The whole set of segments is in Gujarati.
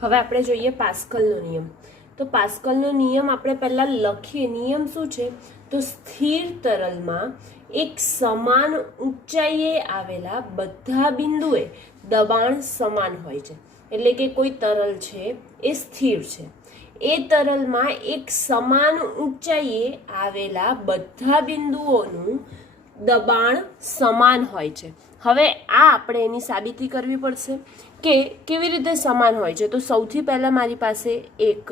હવે આપણે જોઈએ પાસ્કલનો નિયમ. તો પાસ્કલનો નિયમ આપણે પહેલા લખીએ. નિયમ શું છે? તો સ્થિર તરલમાં એક સમાન ઊંચાઈએ આવેલા બધા બિંદુએ દબાણ સમાન હોય છે. એટલે કે કોઈ તરલ છે એ સ્થિર છે, એ તરલમાં એક સમાન ઊંચાઈએ આવેલા બધા બિંદુઓનું દબાણ સમાન હોય છે. હવે આ આપણે એની સાબિતી કરવી પડશે કે કેવી રીતે સમાન હોય છે. તો સૌથી પહેલાં મારી પાસે એક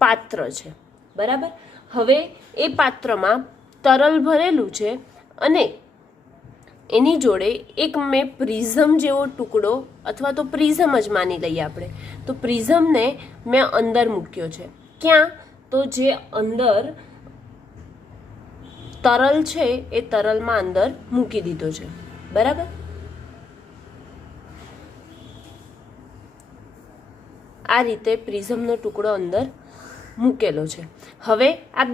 પાત્ર છે, બરાબર. હવે એ પાત્રમાં તરલ ભરેલું છે અને એની જોડે એક મેં પ્રિઝમ જેવો ટુકડો અથવા તો પ્રિઝમ જ માની લઈએ આપણે. તો પ્રિઝમને મેં અંદર મૂક્યો છે. ક્યાં? તો જે અંદર તરલ છે એ તરલમાં અંદર મૂકી દીધો છે, બરાબર. આ રીતે પ્રિઝમનો ટુકડો અંદર મૂકેલો છે. હવે આ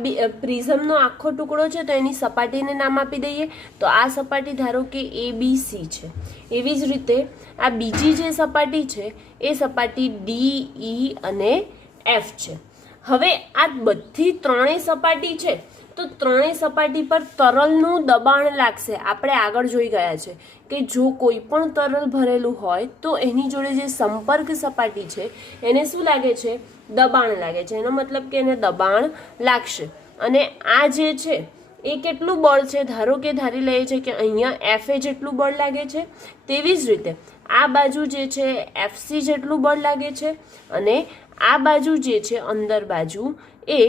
પ્રિઝમનો આખો ટુકડો છે તો એની સપાટીને નામ આપી દઈએ. તો આ સપાટી ધારો કે ABC છે. એવી જ રીતે આ બીજી જે સપાટી છે એ સપાટી DE અને F છે. હવે આ બધી ત્રણેય સપાટી છે તો ત્રણેય સપાટી પર તરલનું દબાણ લાગશે. આપણે આગળ જોઈ ગયા છે કે જો કોઈ પણ તરલ ભરેલું હોય તો એની જોડે જે સંપર્ક સપાટી છે એને શું લાગે છે? દબાણ લાગે છે. એનો મતલબ કે એને દબાણ લાગશે. અને આ જે છે એ કેટલું બળ છે? ધારો કે ધારી લઈએ છે કે અહીંયા FA જેટલું બળ લાગે છે. તેવી જ રીતે આ બાજુ જે છે FC જેટલું બળ લાગે છે અને આ બાજુ જે છે અંદર બાજુ એ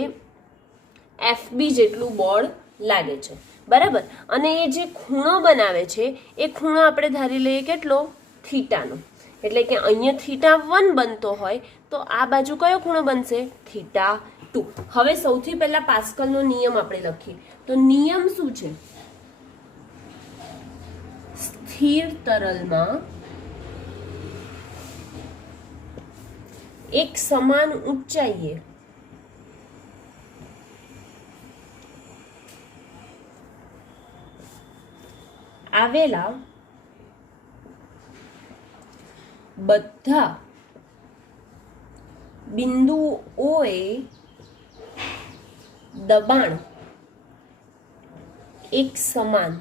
FB જેટલું બળ લાગે છે, બરાબર. અને એ જે ખૂણો બનાવે છે એ ખૂણો આપણે ધારી લઈએ કેટલો? થીટાનો. એટલે કે અહીંયા θ1 બનતો હોય તો આ બાજુ કયો ખૂણો બનશે? θ2. હવે સૌથી પહેલા પાસ્કલનો નિયમ આપણે લખીએ. તો નિયમ શું છે? સ્થિર તરલમાં એક સમાન ઊંચાઈએ આવેલા બધા બિંદુઓએ દબાણ એક સમાન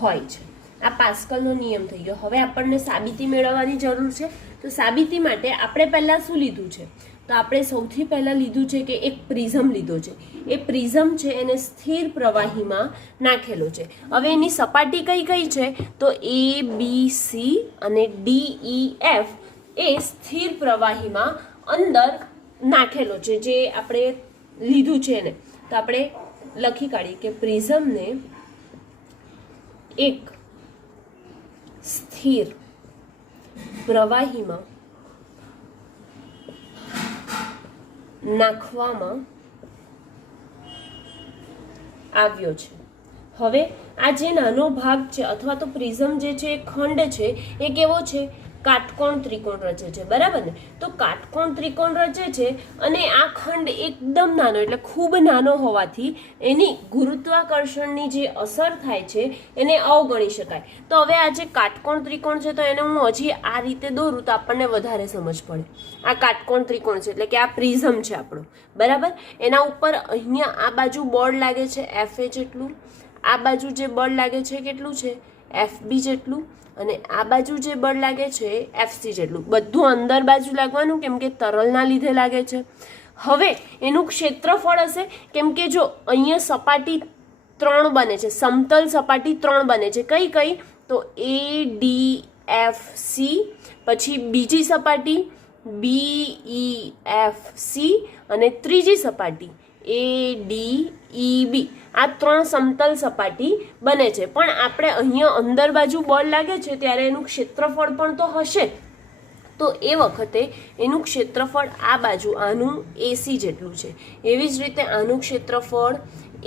હોય છે. આ પાસ્કલનો નિયમ થઈ ગયો. હવે આપણને સાબિતી મેળવવાની જરૂર છે. તો સાબિતી માટે આપણે પહેલા શું લીધું છે? તો આપણે સૌથી પહેલાં લીધું છે કે એક પ્રિઝમ લીધો છે. એ પ્રિઝમ છે એને સ્થિર પ્રવાહીમાં નાખેલો છે. હવે એની સપાટી કઈ કઈ છે? તો ABC અને DEF એ સ્થિર પ્રવાહીમાં અંદર નાખેલો છે. જે આપણે લીધું છે એને તો આપણે લખી કાઢીએ કે પ્રિઝમને એક સ્થિર પ્રવાહીમાં નાખવામાં આવ્યો છે. હવે આ જે નાનો ભાગ છે અથવા તો પ્રિઝમ જે છે એ ખંડ છે એ કેવો છે? કાટકોણ ત્રિકોણ રચે છે, બરાબર ને. તો કાટકોણ ત્રિકોણ રચે છે અને આ ખંડ એકદમ નાનો એટલે ખૂબ નાનો હોવાથી એની ગુરુત્વાકર્ષણની જે અસર થાય છે એને અવગણી શકાય. તો હવે આ જે કાટકોણ ત્રિકોણ છે તો એને હું હજી આ રીતે દોરું તો આપણને વધારે સમજ પડે. આ કાટકોણ ત્રિકોણ છે એટલે કે આ પ્રિઝમ છે આપણો, બરાબર. એના ઉપર અહીંયા આ બાજુ બળ લાગે છે FA જેટલું, આ બાજુ જે બળ લાગે છે કેટલું છે? FB જેટલું, અને આ બાજુ જે બળ લાગે છે FC જેટલું. બધું અંદર બાજુ લાગવાનું કેમ કે તરલના લીધે લાગે છે. હવે એનું ક્ષેત્રફળ હશે કેમ કે જો અહીંયા સપાટી 3 બને છે, સમતલ સપાટી 3 બને છે. કઈ કઈ? તો ADFC, પછી બીજી સપાટી BEFC અને ત્રીજી સપાટી ADEB. આ 3 સમતલ સપાટી બને છે. પણ આપણે અહીંયા અંદર બાજુ બળ લાગે છે ત્યારે એનું ક્ષેત્રફળ પણ તો હશે. તો એ વખતે એનું ક્ષેત્રફળ આ બાજુ આનું AC જેટલું છે. એવી જ રીતે આનું ક્ષેત્રફળ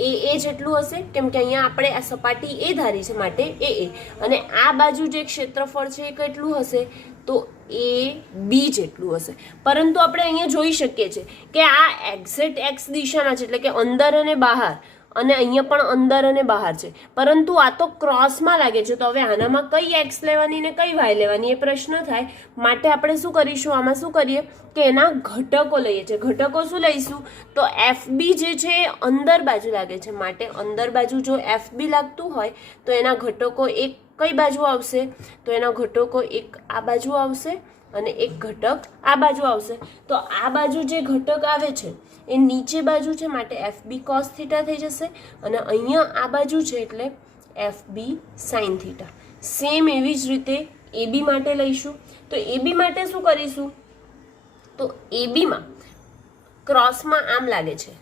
AA જેટલું હશે કેમ કે અહીંયા આપણે આ સપાટી A ધારી છે માટે AA. અને આ બાજુ જે ક્ષેત્રફળ છે એ કેટલું હશે? તો AB જેટલું હશે. પરંતુ આપણે અહીંયા જોઈ શકીએ છીએ કે આ એક્ઝેક્ટ X દિશામાં છે એટલે કે અંદર અને બહાર અને અહીંયા પણ અંદર અને બહાર છે, પરંતુ આ તો ક્રોસમાં લાગે છે. તો હવે આનામાં કઈ એક્સ લેવાની ને કઈ વાય લેવાની એ પ્રશ્ન થાય. માટે આપણે શું કરીશું, આમાં શું કરીએ કે એના ઘટકો લઈએ છીએ. ઘટકો શું લઈશું, તો FB જે છે એ અંદર બાજુ લાગે છે, માટે અંદર બાજુ જો FB લાગતું હોય તો એના ઘટકો એક કઈ બાજુ આવશે, તો એના ઘટકો એક આ બાજુ આવશે અને એક ઘટક આ બાજુ આવશે. તો આ બાજુ જે ઘટક આવે છે એ નીચે બાજુ છે, માટે FB cos થીટા થઈ જશે, અને અહીંયા આ બાજુ છે એટલે FB sin થીટા. સેમ એવી જ રીતે AB માટે લઈશું. તો AB માટે શું કરીશું, તો AB માં ક્રોસમાં આમ લાગે છે,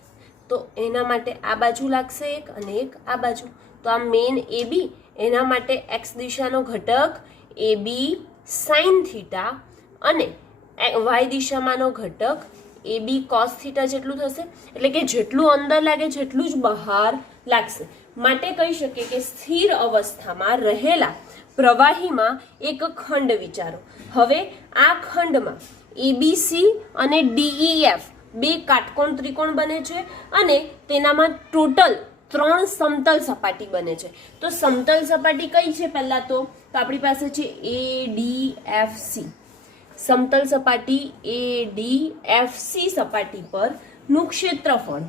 તો એના માટે આ બાજુ લાગશે એક અને એક આ બાજુ. તો આ મેન AB, એના માટે x દિશાનો ઘટક AB sin થીટા અને y દિશામાંનો ઘટક AB cos થીટા જેટલું થશે. એટલે કે જેટલું અંદર લાગે જેટલું જ બહાર લાગશે. માટે કહી શકીએ કે સ્થિર અવસ્થામાં રહેલા પ્રવાહીમાં એક ખંડ વિચારો. હવે આ ખંડમાં ABC અને DEF બે કાટકોણ ત્રિકોણ બને છે અને તેનામાં ટોટલ 3 સમતલ સપાટી બને છે. તો સમતલ સપાટી કઈ છે પહેલા તો આપણી પાસે છે ADFC. સમતલ સપાટી ADFC સપાટી પર નું ક્ષેત્રફળ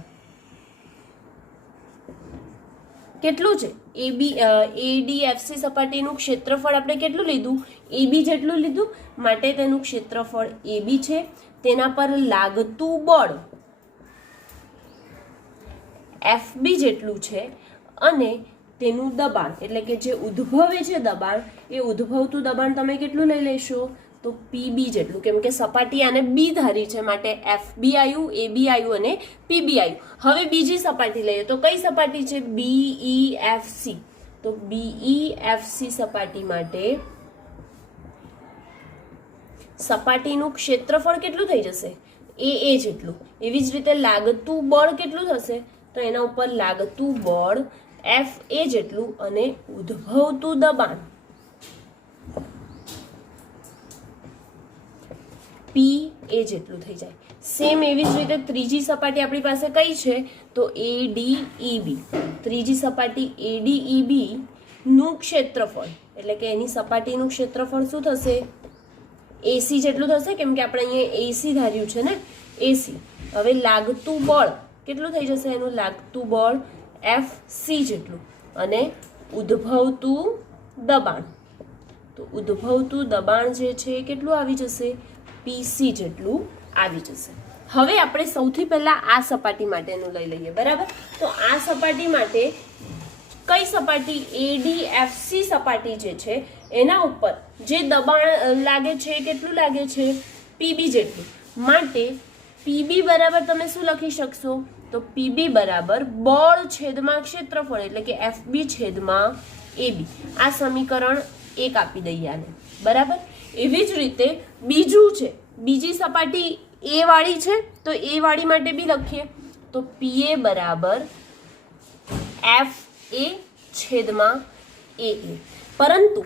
કેટલું છે, ADFC સપાટીનું ક્ષેત્રફળ આપણે કેટલું લીધું, AB જેટલું લીધું, માટે તેનું ક્ષેત્રફળ AB છે. તેના પર લાગતું બળ FB જેટલું છે અને તેનું દબાણ એટલે કે જે ઉદ્ભવે છે દબાણ, એ ઉદ્ભવતું દબાણ તમે કેટલું લઈ લેશો, તો PB જેટલું. કેમ કે સપાટી આને B ધારી છે, માટે FB આવ્યું, AB આવ્યું અને PB આવ્યું. હવે બીજી સપાટી લઈએ તો કઈ સપાટી છે, BEFC. તો BEFC સપાટી માટે સપાટીનું ક્ષેત્રફળ કેટલું થઈ જશે, AA જેટલું. એવી જ રીતે લાગતું બળ કેટલું થશે, તો એના ઉપર લાગતું બળ FA જેટલું અને ઉદ્ભવતું દબાણ PA જેટલું થઈ જાય. સેમ એવી જ રીતે ત્રીજી સપાટી આપણી પાસે કઈ છે, તો ADEB. ત્રીજી સપાટી ADEB નું ક્ષેત્રફળ એટલે કે એની સપાટીનું ક્ષેત્રફળ શું થશે, AC જેટલું થશે. કેમ કે આપણે અહીંયા AC ધાર્યું છે ને, AC. હવે લાગતું બળ કેટલું થઈ જશે, એનું લાગતું બળ FC જેટલું અને ઉદ્ભવતું દબાણ, તો ઉદ્ભવતું દબાણ જે છે એ કેટલું આવી જશે, PC જેટલું આવી જશે. હવે આપણે સૌથી પહેલા આ સપાટી માટેનું લઈ લઈએ, બરાબર. તો આ સપાટી માટે કઈ સપાટી, ADFC સપાટી જે છે એના ઉપર જે દબાણ લાગે છે કેટલું લાગે છે, PB જેટલું. માટે PB બરાબર તમે શું લખી શકશો, તો PB બરાબર બળ છેદમાં ક્ષેત્રફળ એટલે કે FB છેદમાં AB. આ સમીકરણ 1 આપી દઈએ આને, બરાબર. એવી જ રીતે બીજું છે, બીજી સપાટી A વાળી છે, તો A વાળી માટે બી લખીએ તો PA બરાબર FA છેદમાં AA. પરંતુ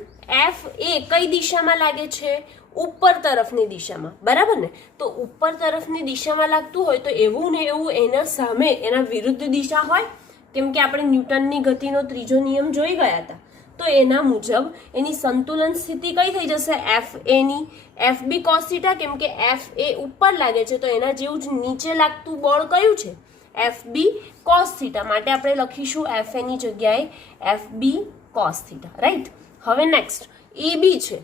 FA કઈ દિશામાં લાગે છે, ઉપર તરફની દિશામાં, બરાબર ને. તો ઉપર તરફની દિશામાં લાગતું હોય તો એવું ને એવું એના સામે એના વિરુદ્ધ દિશા હોય. કેમ કે આપણે ન્યૂટનની ગતિનો ત્રીજો નિયમ જોઈ ગયા હતા. તો એના મુજબ એની સંતુલન સ્થિતિ કઈ થઈ જશે, FA ની FB cos થીટા. કેમ કે FA ઉપર લાગે છે તો એના જેવું જ નીચે લાગતું બળ કયું છે, FB cos થીટા. માટે આપણે લખીશું FA ની જગ્યાએ FB cos થીટા, રાઈટ. હવે નેક્સ્ટ AB છે,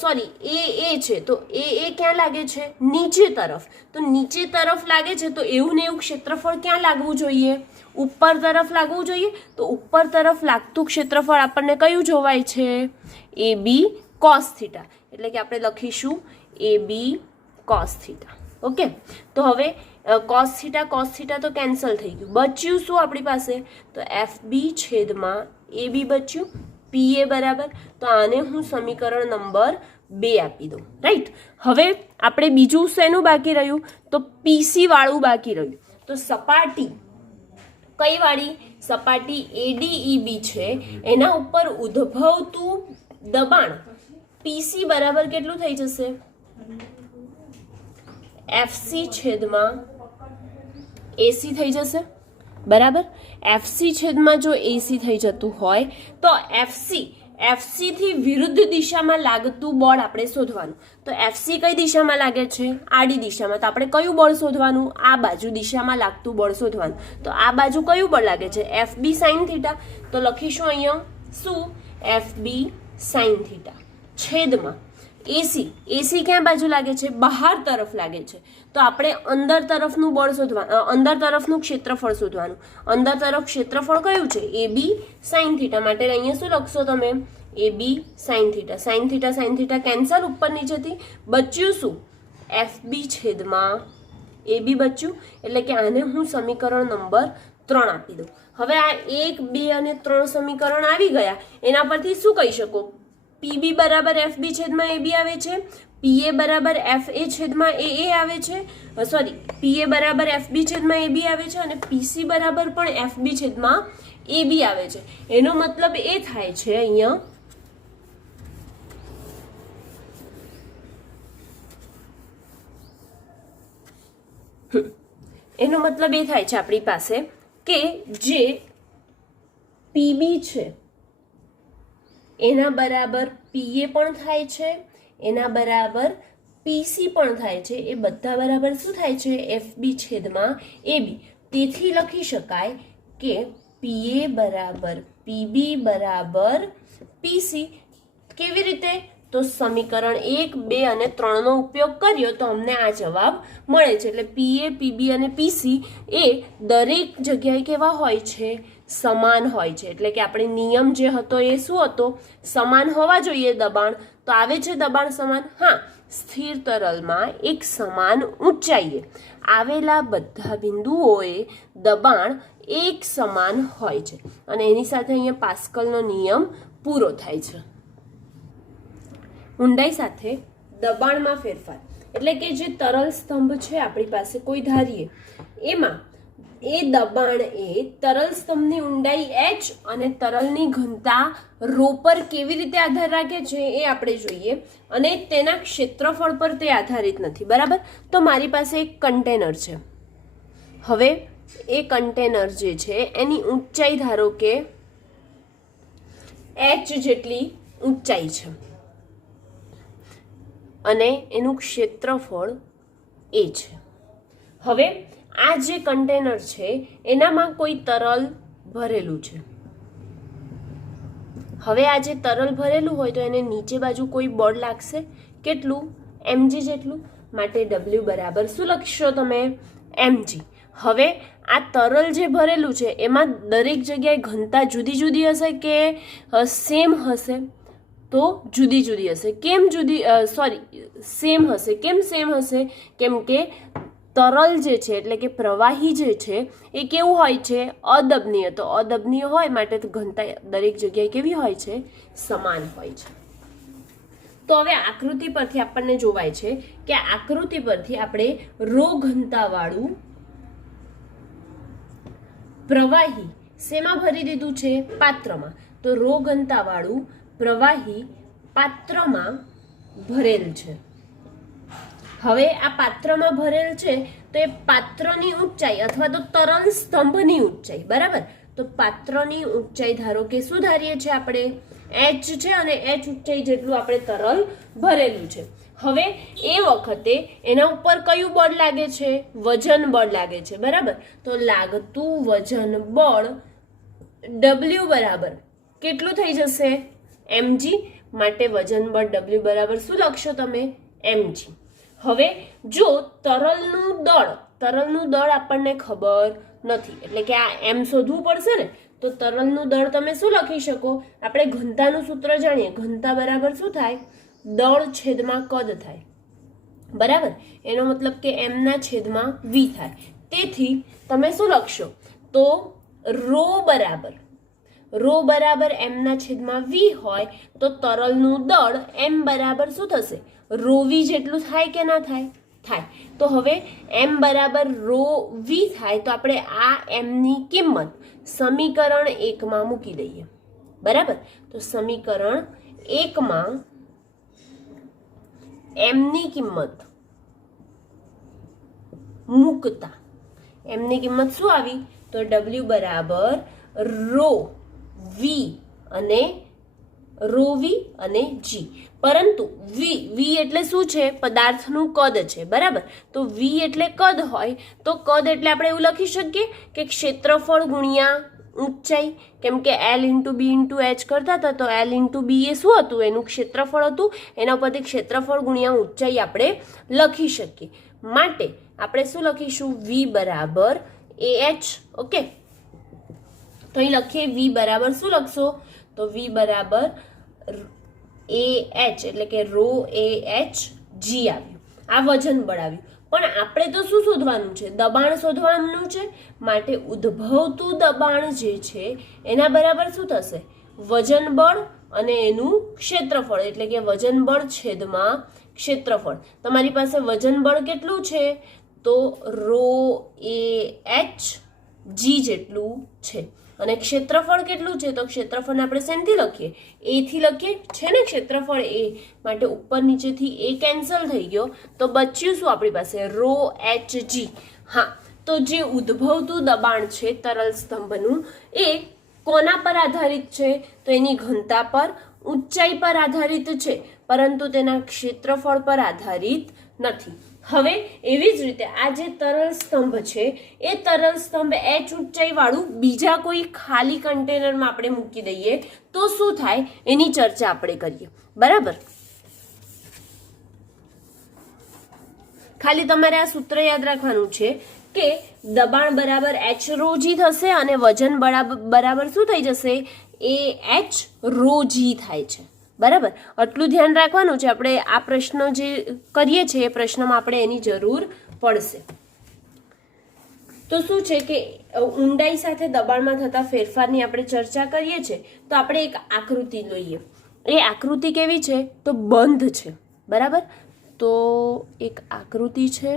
સોરી AA છે. તો AA ક્યાં લાગે છે, નીચે તરફ. તો નીચે તરફ લાગે છે તો એવું ને એવું ક્ષેત્રફળ ક્યાં લાગવું જોઈએ, ઉપર તરફ લાગવું જોઈએ. તો ઉપર તરફ લાગતું ક્ષેત્રફળ આપણને કયું જોવાય છે, AB cos થીટા. એટલે કે આપણે લખીશું AB cos થીટા. ઓકે. તો હવે cos થીટા તો કેન્સલ થઈ ગયું. બચ્યું શું આપણી પાસે, તો FB છેદમાં AB બચ્યું. PA બરાબર, તો આને હું સમીકરણ નંબર 2 આપી દઉં, રાઈટ. હવે આપણે બીજું શેનું બાકી રહ્યું, તો PC વાળું બાકી રહ્યું. તો સપાટી કઈ વાળી, સપાટી ADEB છે એના ઉપર ઉદ્ભવતું દબાણ PC બરાબર કેટલું થઈ જશે, FC છેદમાં AC થઈ જશે. બરાબર. એફસી છેદમાં જો એસી થઈ જતું હોય તો એફસી થી વિરુદ્ધ દિશામાં લાગતું બળ આપણે શોધવાનું. તો એફસી કઈ દિશામાં લાગે છે? આડી દિશામાં. તો આપણે કયું બળ શોધવાનું? આ બાજુ દિશામાં લાગતું બળ શોધવાનું. તો આ બાજુ કયું બળ લાગે છે? FB sine theta. તો લખીશું અહીંયા શું? એફબી સાઇન થીટા છેદમાં એસી ક્યાં બાજુ લાગે છે? બહાર તરફ લાગે છે. તો આપણે અંદર તરફનું બળ શોધવાનું, અંદર તરફનું ક્ષેત્રફળ શોધવાનું. અંદર તરફ ક્ષેત્રફળ કયું છે? A B sine theta. માટે અહીંયા શું લખશો તમે? A B sine theta. Sine theta cancel ઉપર નીચેથી. બચ્યું શું? એફબી છેદમાં એબી બચ્યું. એટલે કે આને હું સમીકરણ નંબર 3 આપી દઉં. હવે આ 1, 2 અને 3 સમીકરણ આવી ગયા. એના પરથી શું કહી શકો? પીબી બરાબર એફબી છેદમાં એબી આવે છે. પીએ બરાબર એફએ છેદમાં એએ આવે છે. સોરી, પીએ બરાબર એફબી છેદમાં એબી આવે છે અને પીસી બરાબર પણ એફબી છેદમાં એબી આવે છે. એનો મતલબ એ થાય છે અહીંયા આપણી પાસે કે જે પીબી છે એના બરાબર પીએ પણ થાય છે, એના બરાબર પીસી પણ થાય છે. એ બધા બરાબર શું થાય છે? એફબી છેદમાં એબી. તેથી લખી શકાય કે પીએ બરાબર પીબી બરાબર પીસી. કેવી રીતે? તો સમીકરણ 1, 2 અને 3 નો ઉપયોગ કર્યો તો અમને આ જવાબ મળે છે. એટલે પીએ, પીબી અને પીસી એ દરેક જગ્યાએ કેવા હોય છે? સમાન હોય છે. એટલે કે આપણે નિયમ જે હતો એ શું હતો? સમાન હોવા જોઈએ દબાણ. તો આવે છે દબાણ સમાન. હા, સ્થિર તરલમાં એક સમાન ઊંચાઈએ આવેલા બધા બિંદુઓએ દબાણ એક સમાન હોય છે અને એની સાથે અહીંયા પાસ્કલનો નિયમ પૂરો થાય છે. ઊંડાઈ સાથે દબાણમાં ફેરફાર એટલે કે જે તરલ સ્તંભ છે આપણી પાસે કોઈ ધારીએ એમાં એ દબાણ એ તરલ સ્તંભની ઊંડાઈ h અને તરલની ઘનતા ρ પર કેવી રીતે આધાર રાખે છે એ આપણે જોઈએ અને તેના ક્ષેત્રફળ પર તે આધારિત નથી. બરાબર. તો મારી પાસે એક કન્ટેનર છે. હવે એ કન્ટેનર જે છે એની ઊંચાઈ ધારો કે h જેટલી ઊંચાઈ છે અને એનું ક્ષેત્રફળ એ છે. હવે આ જે કન્ટેનર છે એનામાં કોઈ તરલ ભરેલું છે. હવે આ જે તરલ ભરેલું હોય તો એને નીચે બાજુ કોઈ બળ લાગશે. કેટલું? mg જેટલું. માટે w બરાબર શું લખશો તમે? mg. હવે આ તરલ જે ભરેલું છે એમાં દરેક જગ્યાએ ઘનતા જુદી જુદી હશે કે સેમ હશે? તો જુદી જુદી હશે. કેમ સેમ હશે. કેમ સેમ હશે? કેમ કે તરલ જે છે એટલે કે પ્રવાહી જે છે એ કેવું હોય છે? અદબનીય. તો અદબનીય હોય માટે ઘનતા દરેક જગ્યાએ કેવી હોય છે? સમાન હોય છે. તો હવે આકૃતિ પરથી આપણને જોવાય છે કે આકૃતિ પરથી આપણે ρ ઘનતાવાળું પ્રવાહી શેમાં ભરી દીધું છે? પાત્રમાં. તો ρ ઘનતાવાળું પ્રવાહી પાત્રમાં ભરેલ છે. હવે આ પાત્રમાં ભરેલ છે તો એ પાત્રની ઊંચાઈ અથવા તો તરલ સ્તંભની ઊંચાઈ. બરાબર. તો પાત્રની ઊંચાઈ ધારો કે શું ધારીએ છીએ આપણે? h છે અને h ઊંચાઈ જેટલું આપણે તરલ ભરેલું છે. હવે એ વખતે એના ઉપર કયું બળ લાગે છે? વજન બળ લાગે છે. બરાબર. તો લાગતું વજન બળ w બરાબર કેટલું થઈ જશે? mg. માટે વજન બળ w બરાબર શું લખશો તમે? mg. હવે જો તરલનું દળ આપણને ખબર નથી એટલે કે આ m શોધવું પડશે ને. તો તરલનું દળ તમે શું લખી શકો? આપણે ઘનતાનું સૂત્ર જાણીએ. ઘનતા બરાબર શું થાય? દળ છેદમાં કદ થાય. બરાબર. એનો મતલબ કે m ના છેદમાં v થાય. તેથી તમે શું લખશો? તો ρ બરાબર m ના છેદમાં v હોય તો તરલનું દળ m બરાબર શું થશે? ρv જેટલું થાય કે ના થાય? થાય. તો હવે m બરાબર ρv થાય તો આપણે આ m ની કિંમત સમીકરણ 1 માં મૂકી દઈએ. બરાબર. તો સમીકરણ 1 માં m ની કિંમત મૂકતા m ની કિંમત શું આવી? તો W બરાબર રો વી અને G. પરંતુ વી એટલે શું છે? પદાર્થનું કદ છે, બરાબર. તો વી એટલે કદ હોય તો કદ એટલે આપણે એવું લખી શકીએ કે ક્ષેત્રફળ ગુણ્યા ઊંચાઈ, કેમ કે L into B into H કરતા હતા તો L ઇન્ટુ B એ શું હતું? એનું ક્ષેત્રફળ હતું. એના પરથી ક્ષેત્રફળ ગુણ્યા ઊંચાઈ આપણે લખી શકીએ. માટે આપણે શું લખીશું? V બરાબર AH. ઓકે, તો અહીં લખીએ V બરાબર શું લખશો? તો V બરાબર AH એટલે કે રો AH G આવ્યું. આ વજન બળ આવ્યું. પણ આપણે તો શું શોધવાનું છે? દબાણ શોધવાનું છે. માટે ઉદ્ભવતું દબાણ જે છે એના બરાબર શું થશે? વજન બળ અને એનું ક્ષેત્રફળ, એટલે કે વજન બળ છેદમાં ક્ષેત્રફળ. તમારી પાસે વજન બળ કેટલું છે? તો રો AH G જેટલું છે. અને ક્ષેત્રફળ કેટલું છે? તો ક્ષેત્રફળને આપણે શેનથી લખીએ? A થી લખીએ છે ને ક્ષેત્રફળ A. માટે ઉપર નીચેથી A કેન્સલ થઈ ગયો તો બચ્યું શું આપણી પાસે? Rho HG. હા, તો જે ઉદ્ભવતું દબાણ છે તરલ સ્તંભનું એ કોના પર આધારિત છે? તો એની ઘનતા પર, ઊંચાઈ પર આધારિત છે, પરંતુ તેના ક્ષેત્રફળ પર આધારિત નથી. હવે એવી જ રીતે આ જે તરલ સ્તંભ છે એ તરલ સ્તંભ H ઊંચાઈ વાળું બીજા કોઈ ખાલી કન્ટેનરમાં આપણે મૂકી દઈએ તો શું થાય એની ચર્ચા આપણે કરીએ, બરાબર. ખાલી તમારે આ સૂત્ર યાદ રાખવાનું છે કે દબાણ બરાબર H રો G થશે અને વજન બરાબર શું થઈ જશે? AH રો G થાય છે, બરાબર. આટલું ધ્યાન રાખવાનું છે. આપણે આ પ્રશ્ન જે કરીએ છીએ એ પ્રશ્નમાં આપણે એની જરૂર પડશે. તો શું છે કે ઊંડાઈ સાથે દબાણમાં થતા ફેરફારની આપણે ચર્ચા કરીએ છીએ તો આપણે એક આકૃતિ લઈએ. એ આકૃતિ કેવી છે? તો બંધ છે, બરાબર. તો એક આકૃતિ છે,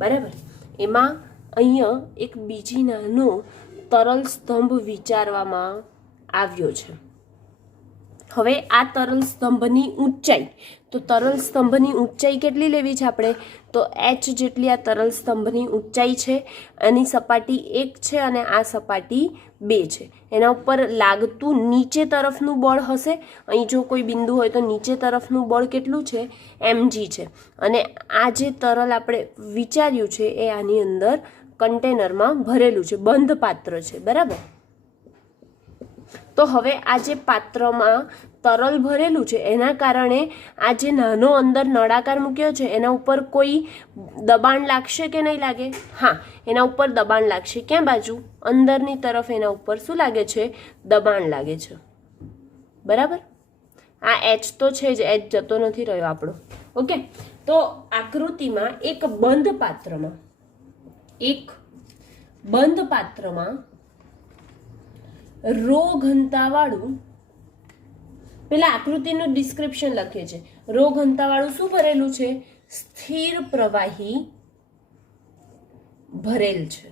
બરાબર. એમાં અહીંયા એક બીજી નાનો તરલ સ્તંભ વિચારવામાં આવ્યો છે. હવે આ તરલ સ્તંભની ઊંચાઈ, તો તરલ સ્તંભની ઊંચાઈ કેટલી લેવી છે આપણે? તો H જેટલી આ તરલ સ્તંભની ઊંચાઈ છે. એની સપાટી 1 છે અને આ સપાટી 2 છે. એના ઉપર લાગતું નીચે તરફનું બળ હશે. અહીં જો કોઈ બિંદુ હોય તો નીચે તરફનું બળ કેટલું છે? mg છે. અને આ જે તરલ આપણે વિચાર્યું છે એ આની અંદર કન્ટેનરમાં ભરેલું છે, બંધ પાત્ર છે, બરાબર. તો હવે આ જે પાત્રમાં તરલ ભરેલું છે એના કારણે આ જે નાનો અંદર નળાકાર મૂક્યો છે એના ઉપર કોઈ દબાણ લાગશે કે નહીં લાગે? હા, એના ઉપર દબાણ લાગશે. ક્યાં બાજુ? અંદરની તરફ એના ઉપર શું લાગે છે? દબાણ લાગે છે, બરાબર. આ H તો છે જ, H જતો નથી રહ્યો આપણો. ઓકે, તો આકૃતિમાં એક બંધ પાત્રમાં રો ઘનતાવાળું, પેલા આકૃતિનું ડિસ્ક્રિપ્શન લખે છે. રો ઘનતાવાળું શું ભરેલું છે? સ્થિર પ્રવાહી ભરેલ છે.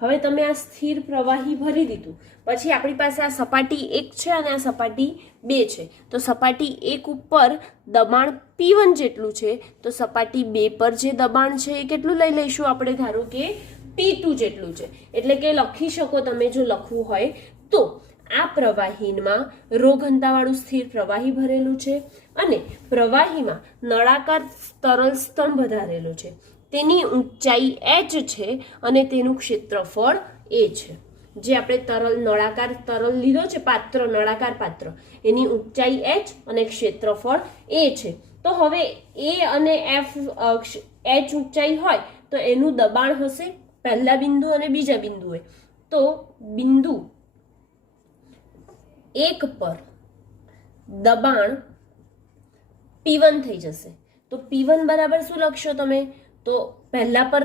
હવે તમે આ સ્થિર પ્રવાહી ભરી દીધું પછી આપણી પાસે આ સપાટી 1 છે અને આ સપાટી 2 છે. તો સપાટી 1 ઉપર દબાણ P1 જેટલું છે તો સપાટી 2 પર જે દબાણ છે એ કેટલું લઈ લઈશું આપણે? ધારો કે P2 જેટલું છે. એટલે કે લખી શકો તમે જો લખવું હોય તો આ પ્રવાહીમાં રો ઘનતાવાળું સ્થિર પ્રવાહી ભરેલું છે અને પ્રવાહીમાં નળાકાર તરલ સ્તંભ ધારેલો છે. તેની ઊંચાઈ h છે અને તેનું ક્ષેત્રફળ a છે. જે આપણે નળાકાર તરલ લીધો છે પાત્ર, નળાકાર પાત્ર, એની ઊંચાઈ h અને ક્ષેત્રફળ a છે. તો હવે a અને f h ઊંચાઈ હોય તો એનું દબાણ હશે પહેલા બિંદુ અને બીજા બિંદુએ. તો બિંદુ 1 પર દબાણ P1 થઈ જશે. તો P1 બરાબર શું લખશો તમે? તો પહેલા પર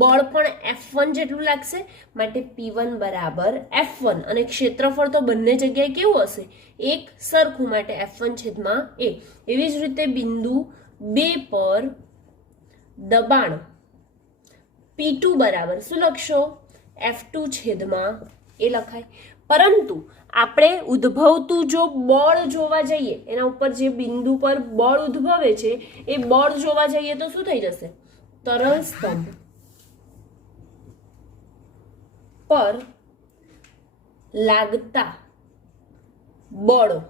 બળ પણ F1 જેટલું લાગશે માટે P1 બરાબર F1 અને ક્ષેત્રફળ તો બંને જગ્યાએ કેવું હશે? એક સરખું માટે F1 છેદમાં a. એવી જ રીતે બિંદુ 2 પર દબાણ P2 બરાબર શું લખશો? F2 છેદમાં a લખાય. પરંતુ આપણે ઉદ્ભવતું જો બળ જોવા જઈએ, એના ઉપર જે બિંદુ પર બળ ઉદ્ભવે છે એ બળ જોવા જઈએ તો શું થઈ જશે? તરલ સ્તંભ પર લાગતા બળો,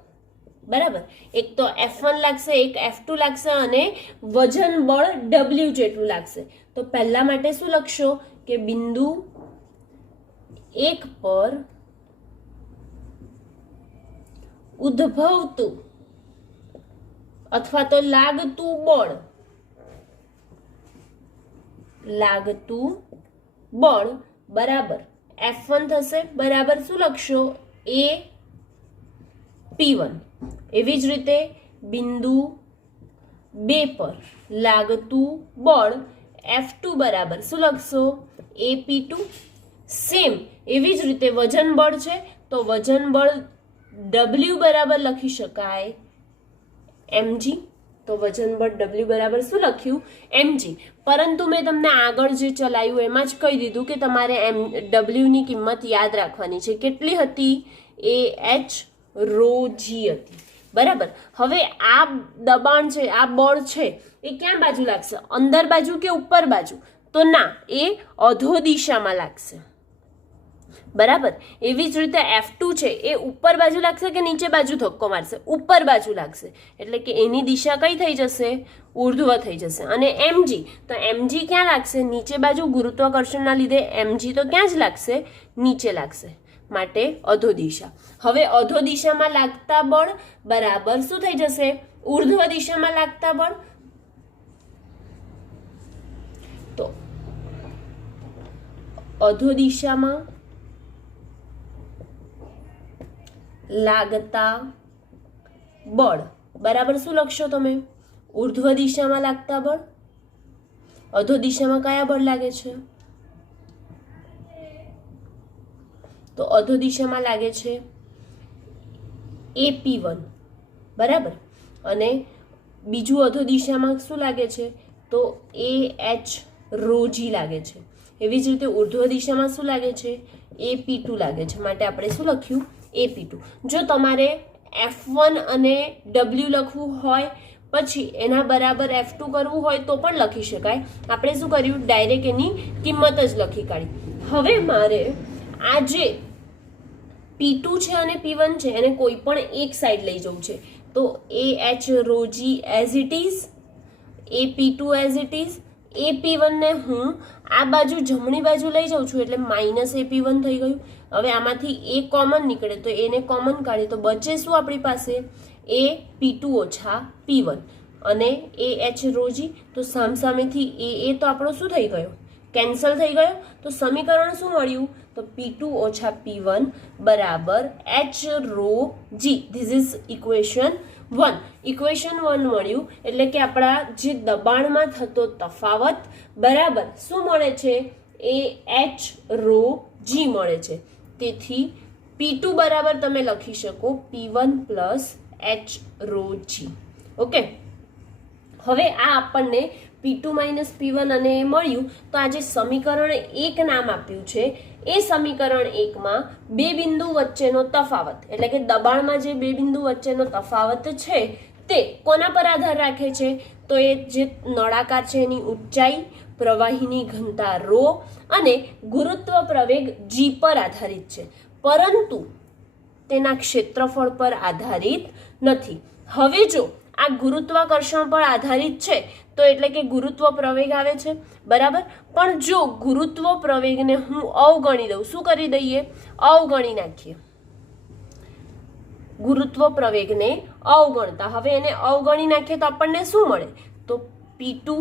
બરાબર, એક તો F1 લાગશે, એક F2 લાગશે અને વજન બળ W જેટલું લાગશે. તો પહેલા માટે શું લખશો કે બિંદુ 1 પર ઉદ્ભવતું અથવા તો લાગતું બળ બરાબર F1 થશે, બરાબર શું લખશો? A P1. એવી જ રીતે બિંદુ 2 પર લાગતું બળ F2 બરાબર શું લખશો? A P2. સેમ એવી જ રીતે વજન બળ છે તો વજન બળ W બરાબર લખી શકાય mg. તો વજન બળ W બરાબર શું લખ્યું? mg. પરંતુ મેં તમને આગળ જે ચલાવ્યું એમાં જ કહી દીધું કે તમારે W ની કિંમત યાદ રાખવાની છે. કેટલી હતી? Ah rho g હતી, બરાબર. હવે આ દબાણ છે, આ બળ છે એ ક્યાં બાજુ લાગશે? અંદર બાજુ કે ઉપર બાજુ? તો ના, એ અધો દિશામાં લાગશે, બરાબર. એવી જ રીતે F2 છે એ ઉપર બાજુ લાગશે કે નીચે બાજુ ધક્કો મારશે? ઉપર બાજુ લાગશે, એટલે કે એની દિશા કઈ થઈ જશે? ઉર્ધ્વ થઈ જશે. અને mg, તો mg ક્યાં લાગશે? નીચે બાજુ. ગુરુત્વાકર્ષણના લીધે mg તો ક્યાં જ લાગશે? નીચે લાગશે, માટે અધો દિશા. હવે અધો દિશામાં લાગતા બળ બરાબર શું થઈ જશે? ઉર્ધ્વ દિશામાં લાગતા બળ. તો અધો દિશામાં લાગતા બળ બરાબર શું લખશો તમે? ઉર્ધ્વ દિશામાં લાગતા બળ. અધો દિશામાં કયા બળ લાગે છે? તો અધો દિશામાં લાગે છે AP1, બરાબર. અને બીજું અધો દિશામાં શું લાગે છે? તો AH rho g લાગે છે. એવી જ રીતે ઉર્ધ્વ દિશામાં શું લાગે છે? AP2 લાગે છે, માટે આપણે શું લખ્યું? AP2. જો તમારે F1 અને W લખવું હોય પછી એના બરાબર F2 કરવું હોય તો પણ લખી શકાય. આપણે શું કર્યું? ડાયરેક્ટ એની કિંમત જ લખી કાઢી. હવે મારે આ જે P2 છે અને P1 છે એને કોઈ પણ એક સાઈડ લઈ જવું છે. તો AH rho g as it is, AP2 as it is, AP1 ને હું આ બાજુ જમણી બાજુ લઈ જાઉં છું એટલે માઇનસ AP1 થઈ ગયું. હવે આમાંથી એ કોમન નીકળે તો એને કોમન કાઢીએ તો બચે શું આપણી પાસે? AP2 ઓછા P1 અને AH rho g. તો સામસામેથી એ તો આપણો શું થઈ ગયો? કેન્સલ થઈ ગયો. તો સમીકરણ શું મળ્યું? તો P2 ઓછા P1 બરાબર H rho g. This is equation 1. Equation 1 મળ્યું એટલે કે આપણા જે દબાણમાં થતો તફાવત બરાબર શું મળે છે? AH rho g મળે છે. તેથી P2 બરાબર તમે લખી શકો P1 plus H rho g. Okay. હવે આ આપણને P2 માઇનસ P1 અને એ મળ્યું. તો આ જે સમીકરણ 1 નામ આપ્યું છે એ સમીકરણ 1 માં બે બિંદુ વચ્ચેનો તફાવત એટલે કે દબાણમાં જે બે બિંદુ વચ્ચેનો તફાવત છે તે કોના પર આધાર રાખે છે? તો એ જે નળાકાર છે એની ઊંચાઈ, પ્રવાહીની ઘનતા ρ અને ગુરુત્વ પ્રવેગ g પર આધારિત છે, પરંતુ તેના ક્ષેત્રફળ પર આધારિત નથી. હવે જો આ ગુરુત્વાકર્ષણ પર આધારિત છે તો એટલે કે ગુરુત્વ પ્રવેગ આવે છે, બરાબર. પણ જો ગુરુત્વ પ્રવેગને હું અવગણી દઉં, શું કરી દઈએ? અવગણી નાખીએ. ગુરુત્વ પ્રવેગને અવગણતા હવે એને અવગણી નાખીએ તો આપણને શું મળે? તો P2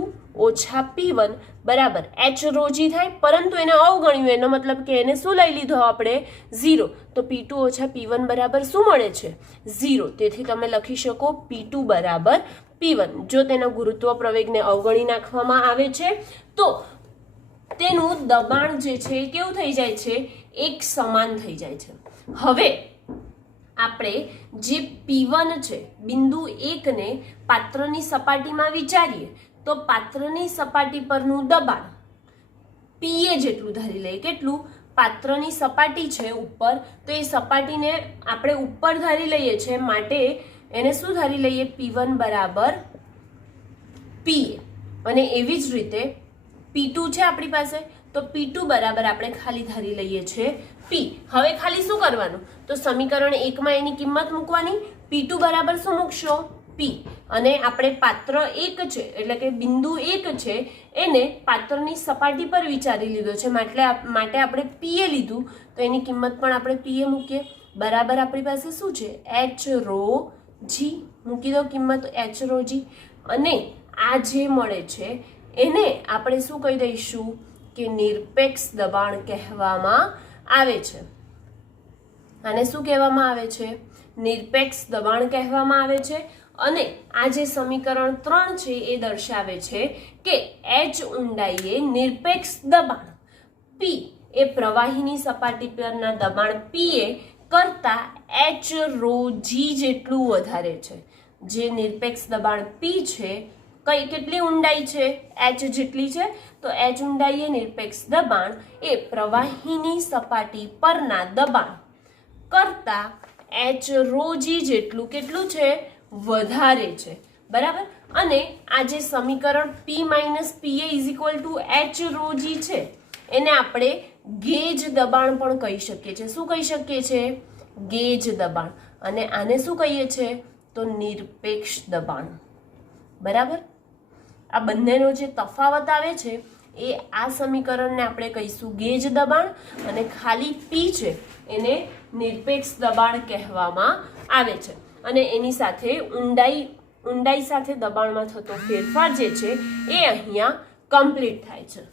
ઓછા P1 બરાબર H rho g થાય, પરંતુ એને અવગણ્યું એનો મતલબ કે એને શું લઈ લીધો આપણે? 0. તો P2 ઓછા P1 બરાબર શું મળે છે? 0. તેથી તમે લખી શકો P2 બરાબર P1. જો તેના ગુરુત્વ પ્રવેગને અવગણી નાખવામાં આવે છે તો તેનું દબાણ જે છે કેવું થઈ જાય છે? એક સમાન થઈ જાય છે. હવે આપણે જે P1 છે બિંદુ 1 ને પાત્રની સપાટીમાં વિચારીએ તો પાત્રની સપાટી પરનું દબાણ PA જેટલું ધારી લઈએ. કેટલું? પાત્રની સપાટી છે ઉપર, તો એ સપાટીને આપણે ઉપર ધારી લઈએ છીએ, માટે એને શું ધારી લઈએ? P1 બરાબર PA. અને એવી જ રીતે P2 છે આપણી પાસે, તો P2 બરાબર આપણે ખાલી ધારી લઈએ છીએ P. હવે ખાલી શું કરવાનું? તો સમીકરણ 1 માં એની કિંમત મૂકવાની. P2 બરાબર શું મૂકશો? P. અને આપણે પાત્ર 1 છે એટલે કે બિંદુ 1 છે એને પાત્રની સપાટી પર વિચારી લીધો છે, માટે આપણે PA લીધું, તો એની કિંમત પણ આપણે PA મૂકીએ. બરાબર આપણી પાસે શું છે? H rho G. મૂકી દો કિંમત H રો G. અને આ જે મળે છે એને આપણે શું કહી દઈશું કે નિરપેક્ષ દબાણ કહેવામાં આવે છે. આને શું કહેવામાં આવે છે? નિરપેક્ષ દબાણ કહેવામાં આવે છે. અને આ જે સમીકરણ 3 છે એ દર્શાવે છે કે H ઊંડાઈએ નિરપેક્ષ દબાણ P એ પ્રવાહીની સપાટી પરના દબાણ PA કરતા H રો G જેટલું વધારે છે. જે નિરપેક્ષ દબાણ P છે, કેટલી ઊંડાઈ છે? H જેટલી છે. તો H ઊંડાઈએ નિરપેક્ષ દબાણ એ પ્રવાહીની સપાટી પરના દબાણ કરતા H રો G જેટલું કેટલું છે? વધારે છે. બરાબર. અને આ જે સમીકરણ P minus PA is equal to H rho G છે એને આપણે ગેજ દબાણ પણ કહી શકીએ છીએ. શું કહી શકીએ છીએ? ગેજ દબાણ. અને આને શું કહીએ છીએ? તો નિરપેક્ષ દબાણ. બરાબર. આ બંનેનો જે તફાવત આવે છે એ આ સમીકરણને આપણે કહીશું ગેજ દબાણ, અને ખાલી P છે એને નિરપેક્ષ દબાણ કહેવામાં આવે છે. અને એની સાથે ઊંડાઈ સાથે દબાણમાં થતો ફેરફાર જે છે એ અહીંયા કમ્પ્લીટ થાય છે.